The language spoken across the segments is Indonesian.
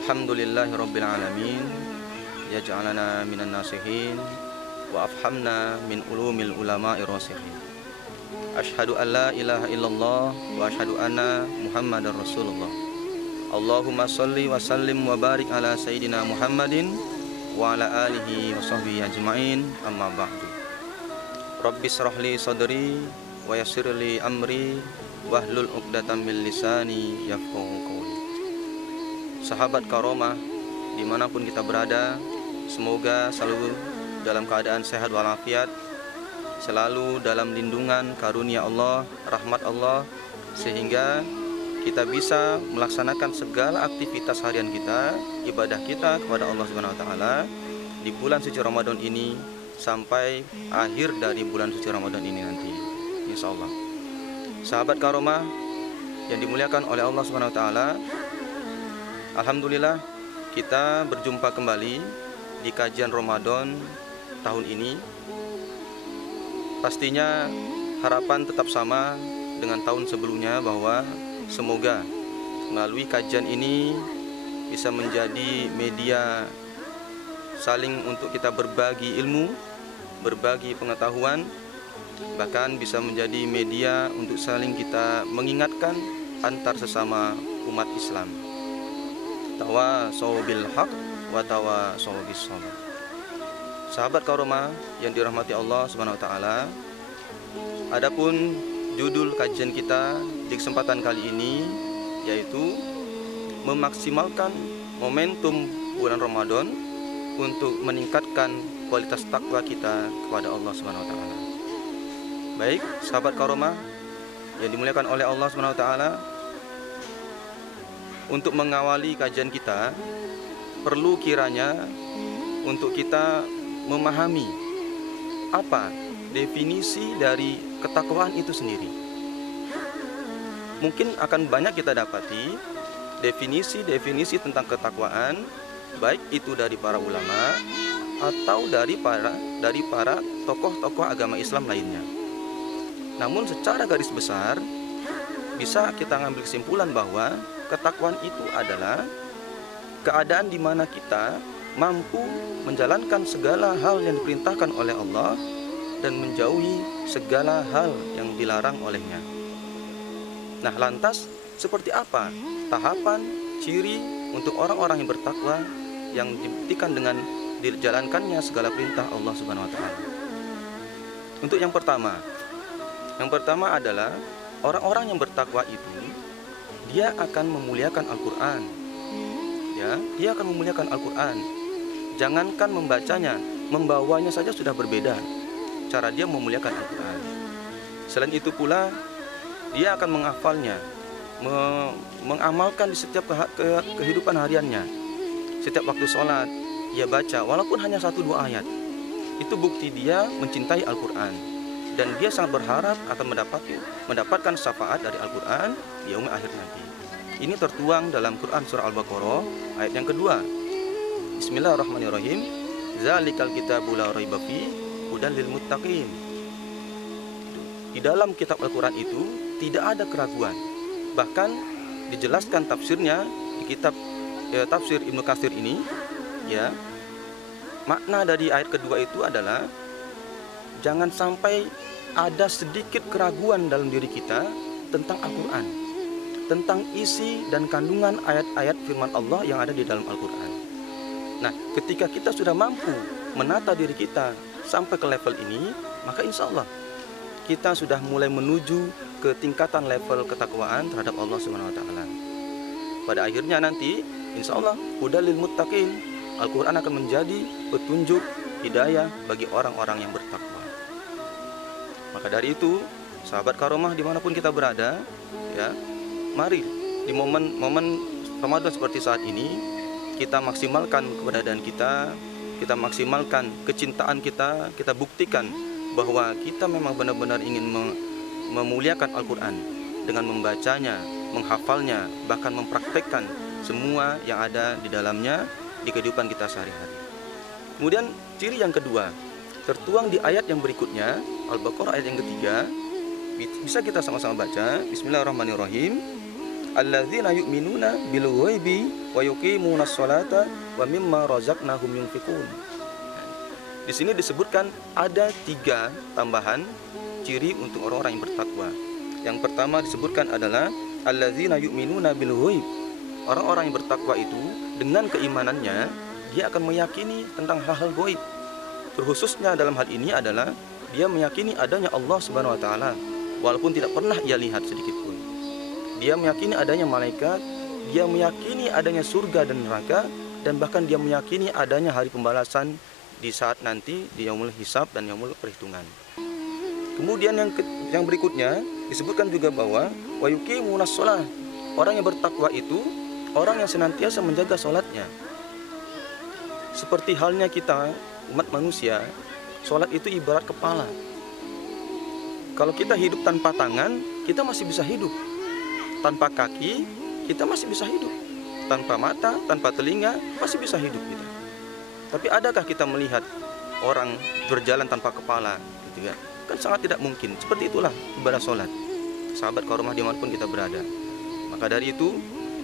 Alhamdulillahirabbil alamin, yaj'alana minan nasihin wa afhamna min ulumil ulama'ir rasikhin. Asyhadu an la ilaha illallah wa asyhadu anna Muhammadar Rasulullah. Allahumma shalli wa sallim wa barik ala sayyidina Muhammadin wa ala alihi wa sahbihi ajma'in, amma ba'du. Rabbi shrah li sadri wa yassir li amri wahlul 'uqdatam min lisani yafqahu qawli. Sahabat Karomah dimanapun kita berada, semoga selalu dalam keadaan sehat walafiat, selalu dalam lindungan karunia Allah, rahmat Allah, sehingga kita bisa melaksanakan segala aktivitas harian kita, ibadah kita kepada Allah Subhanahu wa taala di bulan suci Ramadan ini sampai akhir dari bulan suci Ramadan ini nanti, insyaallah. Sahabat Karomah yang dimuliakan oleh Allah Subhanahu wa taala, alhamdulillah kita berjumpa kembali di kajian Ramadan tahun ini. Pastinya harapan tetap sama dengan tahun sebelumnya, bahwa semoga melalui kajian ini bisa menjadi media saling untuk kita berbagi ilmu, berbagi pengetahuan, bahkan bisa menjadi media untuk saling kita mengingatkan antar sesama umat Islam. Tawasau bil haq wa tawasau bis sabr. Sahabat Karomah yang dirahmati Allah Subhanahu wa taala, adapun judul kajian kita di kesempatan kali ini yaitu memaksimalkan momentum bulan Ramadan untuk meningkatkan kualitas takwa kita kepada Allah Subhanahu wa taala. Baik, sahabat Karomah yang dimuliakan oleh Allah Subhanahu wa taala, untuk mengawali kajian kita perlu kiranya untuk kita memahami apa definisi dari ketakwaan itu sendiri. Mungkin akan banyak kita dapati definisi-definisi tentang ketakwaan, baik itu dari para ulama atau dari para tokoh-tokoh agama Islam lainnya. Namun secara garis besar bisa kita ngambil kesimpulan bahwa ketakwaan itu adalah keadaan di mana kita mampu menjalankan segala hal yang diperintahkan oleh Allah dan menjauhi segala hal yang dilarang olehnya. Nah, lantas seperti apa tahapan, ciri untuk orang-orang yang bertakwa yang dibuktikan dengan dijalankannya segala perintah Allah Subhanahu wa taala? Untuk yang pertama adalah orang-orang yang bertakwa itu dia akan memuliakan Al-Qur'an. Ya, dia akan memuliakan Al-Qur'an. Jangankan membacanya, membawanya saja sudah berbeda cara dia memuliakan Al-Qur'an. Selain itu pula, dia akan menghafalnya, mengamalkan di setiap kehidupan hariannya. Setiap waktu sholat, ia baca walaupun hanya 1-2 ayat. Itu bukti dia mencintai Al-Qur'an. Dan dia sangat berharap akan mendapatkan syafaat dari Al-Qur'an di yaumil akhir nanti. Ini tertuang dalam Quran surah Al-Baqarah ayat yang kedua. Bismillahirrahmanirrahim. Zalikal kitabu la raiba fihi hudan lil muttaqin. Di dalam kitab Al-Qur'an itu tidak ada keraguan. Bahkan dijelaskan tafsirnya di kitab tafsir Ibnu Katsir ini, ya. Makna dari ayat kedua itu adalah jangan sampai ada sedikit keraguan dalam diri kita tentang Al-Quran, tentang isi dan kandungan ayat-ayat firman Allah yang ada di dalam Al-Quran. Nah, ketika kita sudah mampu menata diri kita sampai ke level ini, maka insya Allah kita sudah mulai menuju ke tingkatan level ketakwaan terhadap Allah Subhanahu wa taala. Pada akhirnya nanti insya Allah hudal lil muttaqin, Al-Quran akan menjadi petunjuk hidayah bagi orang-orang yang bertakwa. Maka dari itu, sahabat Karomah dimanapun kita berada, ya, mari di momen Ramadan seperti saat ini kita maksimalkan keberadaan kita maksimalkan kecintaan kita buktikan bahwa kita memang benar-benar ingin memuliakan Al-Quran dengan membacanya, menghafalnya, bahkan mempraktekkan semua yang ada di dalamnya di kehidupan kita sehari-hari. Kemudian ciri yang kedua tertuang di ayat yang berikutnya, Al-Baqarah ayat yang ketiga. Bisa kita sama-sama baca. Bismillahirrahmanirrahim. alladzina yu'minuna bil ghaibi wa yuqimunas sholata wa mimma razaqnahum yunfiqun. Di sini disebutkan ada 3 tambahan ciri untuk orang-orang yang bertakwa. Yang pertama disebutkan adalah alladzina yu'minuna bil ghaib. Orang-orang yang bertakwa itu dengan keimanannya dia akan meyakini tentang hal-hal gaib. Terkhususnya dalam hal ini adalah dia meyakini adanya Allah Subhanahu wa taala walaupun tidak pernah ia lihat sedikit pun. Dia meyakini adanya malaikat, dia meyakini adanya surga dan neraka, dan bahkan dia meyakini adanya hari pembalasan di saat nanti di yaumul hisab dan yaumul perhitungan. Kemudian yang berikutnya disebutkan juga bahwa wa yuqimunas shalah. Orang yang bertakwa itu orang yang senantiasa menjaga sholatnya. Seperti halnya kita umat manusia, sholat itu ibarat kepala. Kalau kita hidup tanpa tangan, kita masih bisa hidup. Tanpa kaki, kita masih bisa hidup. Tanpa mata, tanpa telinga, masih bisa hidup kita. Tapi adakah kita melihat orang berjalan tanpa kepala? Gitu kan? Kan sangat tidak mungkin. Seperti itulah ibadah sholat. Sahabat Karomah dimanapun kita berada. Maka dari itu,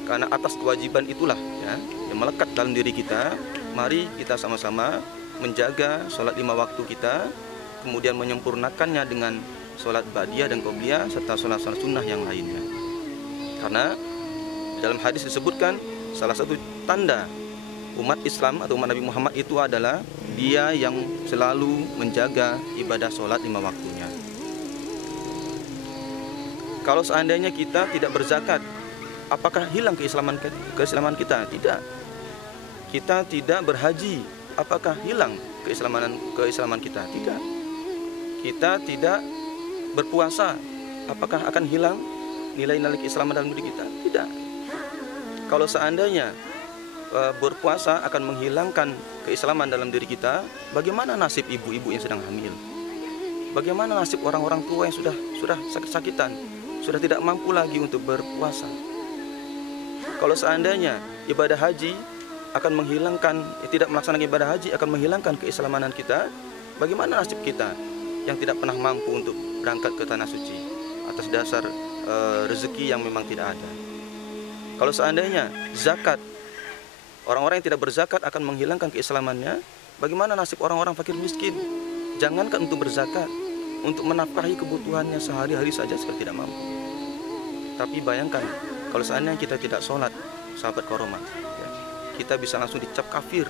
karena atas kewajiban itulah ya, yang melekat dalam diri kita, mari kita sama-sama menjaga sholat 5 waktu kita, kemudian menyempurnakannya dengan sholat ba'diyah dan qobliyah serta sholat-sholat sunnah yang lainnya. Karena dalam hadis disebutkan salah satu tanda umat Islam atau umat Nabi Muhammad itu adalah dia yang selalu menjaga ibadah sholat 5 waktunya. Kalau seandainya kita tidak berzakat, apakah hilang keislaman kita? Tidak. Kita tidak berhaji, apakah hilang keislaman kita? Tidak. Kita tidak berpuasa, apakah akan hilang nilai-nilai keislaman dalam diri kita? Tidak. Kalau seandainya berpuasa akan menghilangkan keislaman dalam diri kita, bagaimana nasib ibu-ibu yang sedang hamil? Bagaimana nasib orang-orang tua yang sudah sakit-sakitan, sudah tidak mampu lagi untuk berpuasa? Kalau seandainya ibadah haji akan menghilangkan, tidak melaksanakan ibadah haji akan menghilangkan keislamanan kita, bagaimana nasib kita yang tidak pernah mampu untuk berangkat ke tanah suci atas dasar rezeki yang memang tidak ada? Kalau seandainya zakat, orang-orang yang tidak berzakat akan menghilangkan keislamannya, bagaimana nasib orang-orang fakir miskin? Jangankan untuk berzakat, untuk menafkahi kebutuhannya sehari-hari saja sekali tidak mampu. Tapi bayangkan kalau seandainya kita tidak sholat, sahabat Karomah, ya, kita bisa langsung dicap kafir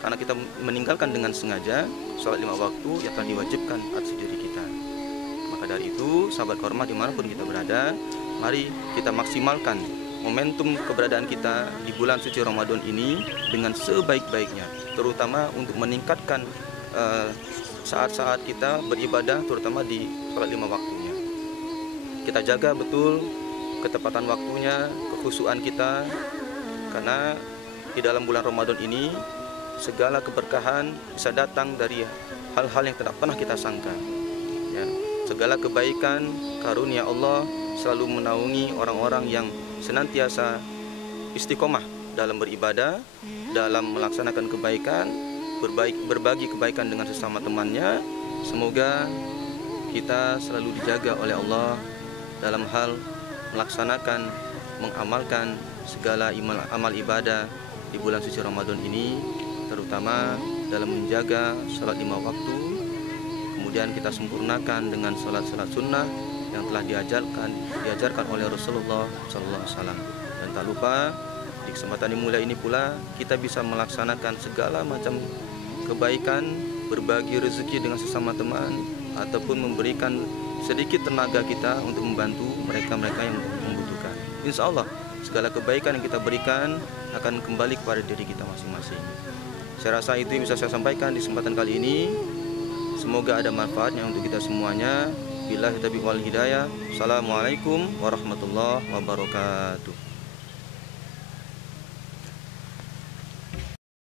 karena kita meninggalkan dengan sengaja sholat 5 waktu yang telah diwajibkan atas diri kita. Maka dari itu, sahabat Karomah dimanapun kita berada, mari kita maksimalkan momentum keberadaan kita di bulan suci Ramadan ini dengan sebaik-baiknya, terutama untuk meningkatkan saat-saat kita beribadah, terutama di sholat 5 waktunya. Kita jaga betul ketepatan waktunya, kekhusyuan kita, karena di dalam bulan Ramadan ini segala keberkahan bisa datang dari hal-hal yang tidak pernah kita sangka. Ya, segala kebaikan karunia Allah selalu menaungi orang-orang yang senantiasa istiqomah dalam beribadah, dalam melaksanakan kebaikan, berbagi kebaikan dengan sesama temannya. Semoga kita selalu dijaga oleh Allah dalam hal melaksanakan, mengamalkan segala amal ibadah di bulan suci Ramadan ini, terutama dalam menjaga sholat 5 waktu. Kemudian kita sempurnakan dengan sholat-sholat sunnah yang telah diajarkan oleh Rasulullah SAW. Dan tak lupa di kesempatan yang mulia ini pula kita bisa melaksanakan segala macam kebaikan, berbagi rezeki dengan sesama teman, ataupun memberikan sedikit tenaga kita untuk membantu mereka-mereka yang membutuhkan. Insya Allah segala kebaikan yang kita berikan akan kembali kepada diri kita masing-masing. Saya rasa itu yang bisa saya sampaikan di kesempatan kali ini. Semoga ada manfaatnya untuk kita semuanya. Billahi taufiq wal hidayah. Assalamualaikum warahmatullahi wabarakatuh.